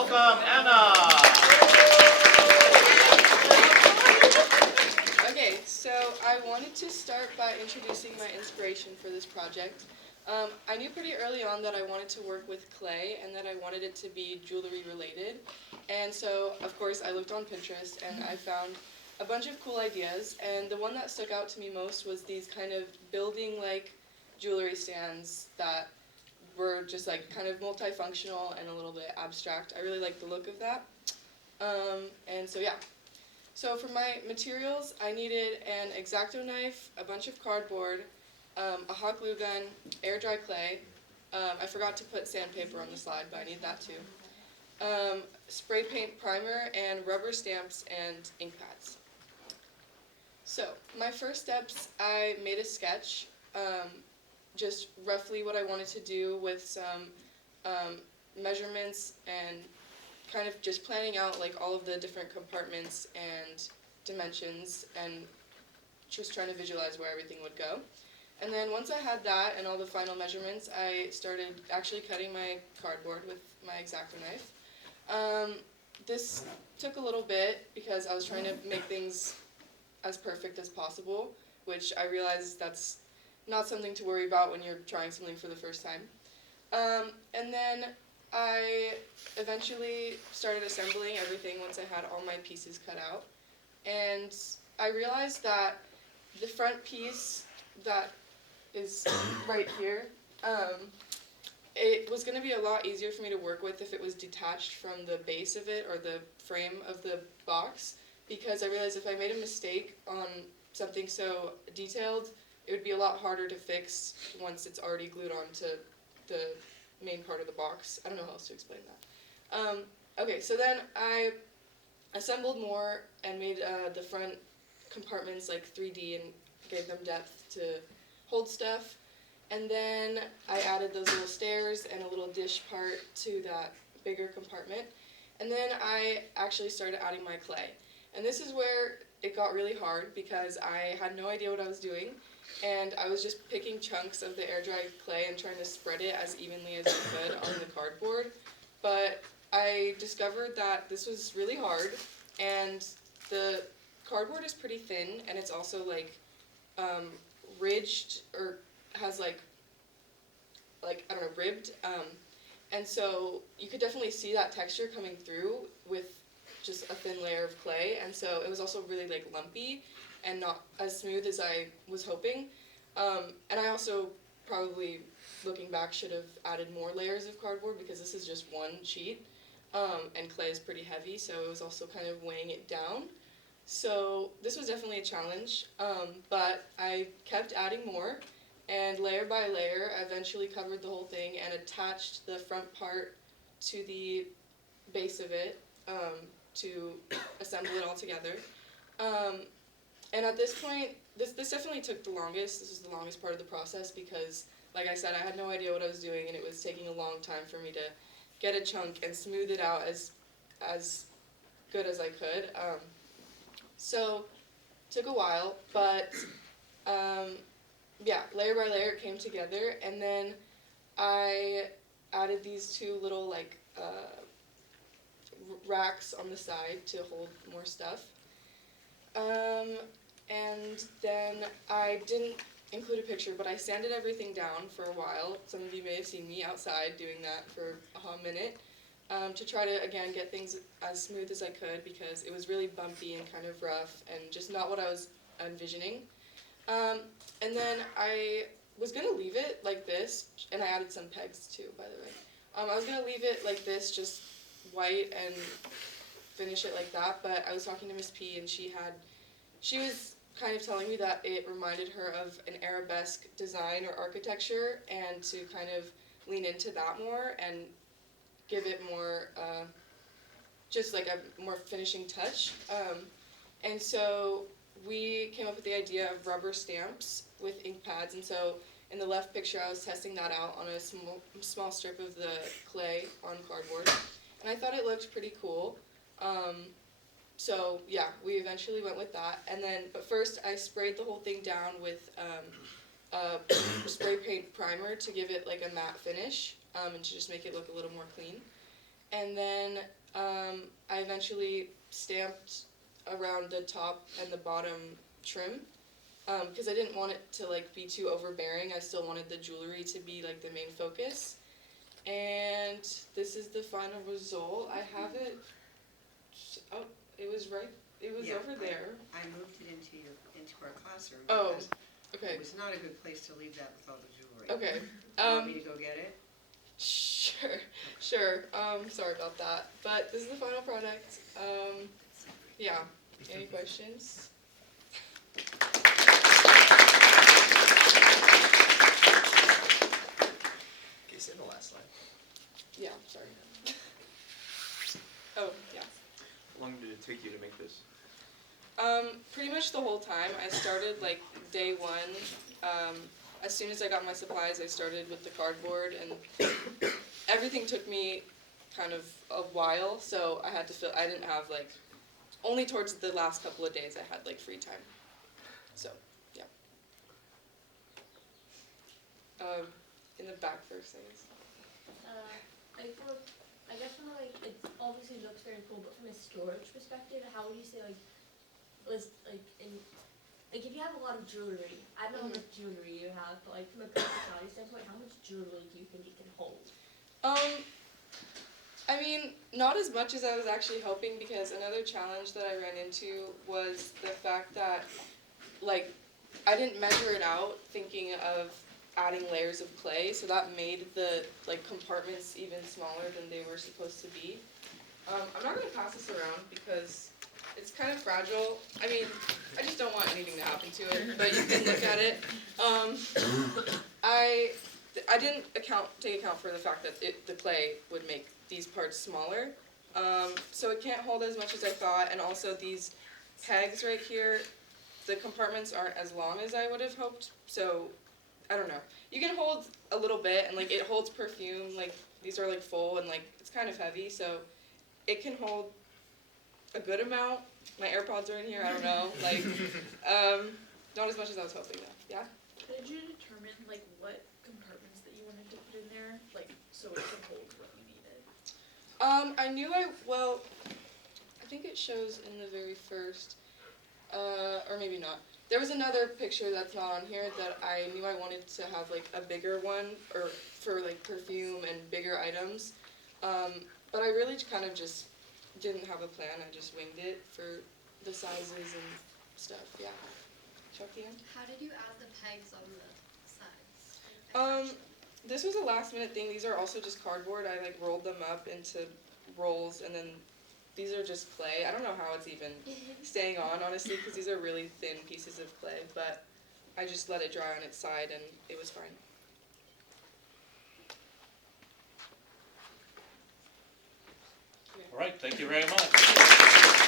welcome Anna. Okay, so I wanted to start by introducing my inspiration for this project. I knew pretty early on that I wanted to work with clay and that I wanted it to be jewelry related. And so, of course, I looked on Pinterest and I found a bunch of cool ideas. And the one that stuck out to me most was these kind of building-like jewelry stands that were just like kind of multifunctional and a little bit abstract. I really like the look of that. And so yeah. So for my materials, I needed an X-Acto knife, a bunch of cardboard, a hot glue gun, air dry clay. I forgot to put sandpaper on the slide, but I need that too. Spray paint primer and rubber stamps and ink pads. So my first steps, I made a sketch, just roughly what I wanted to do with some measurements and kind of just planning out like all of the different compartments and dimensions and just trying to visualize where everything would go. And then once I had that and all the final measurements, I started actually cutting my cardboard with my X-Acto knife. This took a little bit because I was trying to make things as perfect as possible, which I realized that's not something to worry about when you're trying something for the first time. And then I eventually started assembling everything once I had all my pieces cut out. And I realized that the front piece that is right here, it was going to be a lot easier for me to work with if it was detached from the base of it or the frame of the box, because I realized if I made a mistake on something so detailed, it would be a lot harder to fix once it's already glued onto the main part of the box. I don't know how else to explain that. Okay, so then I assembled more and made the front compartments like 3D and gave them depth to hold stuff. And then I added those little stairs and a little dish part to that bigger compartment. And then I actually started adding my clay. And this is where it got really hard because I had no idea what I was doing. And I was just picking chunks of the air-dried clay and trying to spread it as evenly as I could on the cardboard. But I discovered that this was really hard, and the cardboard is pretty thin, and it's also like ridged or has like I don't know, ribbed. And so you could definitely see that texture coming through with just a thin layer of clay, and so it was also really like lumpy and not as smooth as I was hoping. And I also probably, looking back, should have added more layers of cardboard because this is just one sheet, and clay is pretty heavy, so it was also kind of weighing it down. So this was definitely a challenge, but I kept adding more, and layer by layer, I eventually covered the whole thing and attached the front part to the base of it to assemble it all together. And at this point, this definitely took the longest. This was the longest part of the process because, like I said, I had no idea what I was doing, and it was taking a long time for me to get a chunk and smooth it out as good as I could. So it took a while, but yeah, layer by layer it came together, and then I added these two little like racks on the side to hold more stuff. And then I didn't include a picture, but I sanded everything down for a while. Some of you may have seen me outside doing that for a hot minute, to try to, again, get things as smooth as I could because it was really bumpy and kind of rough and just not what I was envisioning. And then I was going to leave it like this, and I added some pegs too, by the way. I was going to leave it like this, just white, and finish it like that, but I was talking to Miss P, and she was kind of telling me that it reminded her of an arabesque design or architecture, and to kind of lean into that more and give it more, just like a more finishing touch. And so we came up with the idea of rubber stamps with ink pads, and so in the left picture I was testing that out on a small strip of the clay on cardboard, and I thought it looked pretty cool. So yeah, we eventually went with that, and then, but first I sprayed the whole thing down with spray paint primer to give it like a matte finish, and to just make it look a little more clean. and then I eventually stamped around the top and the bottom trim, because I didn't want it to like be too overbearing. I still wanted the jewelry to be like the main focus. And this is the final result. I have it. Oh, it was right. It was over there. I moved it into our classroom. Oh, because okay. It was not a good place to leave that with all the jewelry. Okay. Do you want me to go get it? Sure. Sure. Sorry about that. But this is the final product. Yeah. Any questions? Okay, say the last slide. Yeah. Sorry. Oh, yeah. How long did it take you to make this? Pretty much the whole time. I started like day one. As soon as I got my supplies, I started with the cardboard, and everything took me kind of a while, so I had to I didn't have like, only towards the last couple of days I had like free time. So, yeah. In the back first, I guess. I guess from like, it obviously looks very cool, but from a storage perspective, how would you say like, if you have a lot of jewelry, I don't know how much jewelry you have, but like from a practicality standpoint, how much jewelry do you think it can hold? I mean, not as much as I was actually hoping, because another challenge that I ran into was the fact that, like, I didn't measure it out thinking of adding layers of clay, so that made the, like, compartments even smaller than they were supposed to be. I'm not going to pass this around because it's kind of fragile. I mean, I just don't want anything to happen to it, but you can look at it. I didn't take account for the fact that the clay would make these parts smaller, so it can't hold as much as I thought, and also these pegs right here, the compartments aren't as long as I would have hoped, so I don't know. You can hold a little bit, and like it holds perfume, like these are like full, and like it's kind of heavy, so it can hold a good amount. My AirPods are in here, I don't know, like, not as much as I was hoping though, yeah? Did you determine like what compartments that you wanted to put in there, like so it could hold what you needed? I knew well, I think it shows in the very first, or maybe not. There was another picture that's not on here that I knew I wanted to have like a bigger one, or for like perfume and bigger items, but I really kind of just didn't have a plan. I just winged it for the sizes and stuff, yeah. Chucky? How did you add the pegs on the sides? This was a last minute thing. These are also just cardboard. I like rolled them up into rolls, and then these are just clay. I don't know how it's even staying on, honestly, because these are really thin pieces of clay, but I just let it dry on its side and it was fine. All right, thank you very much.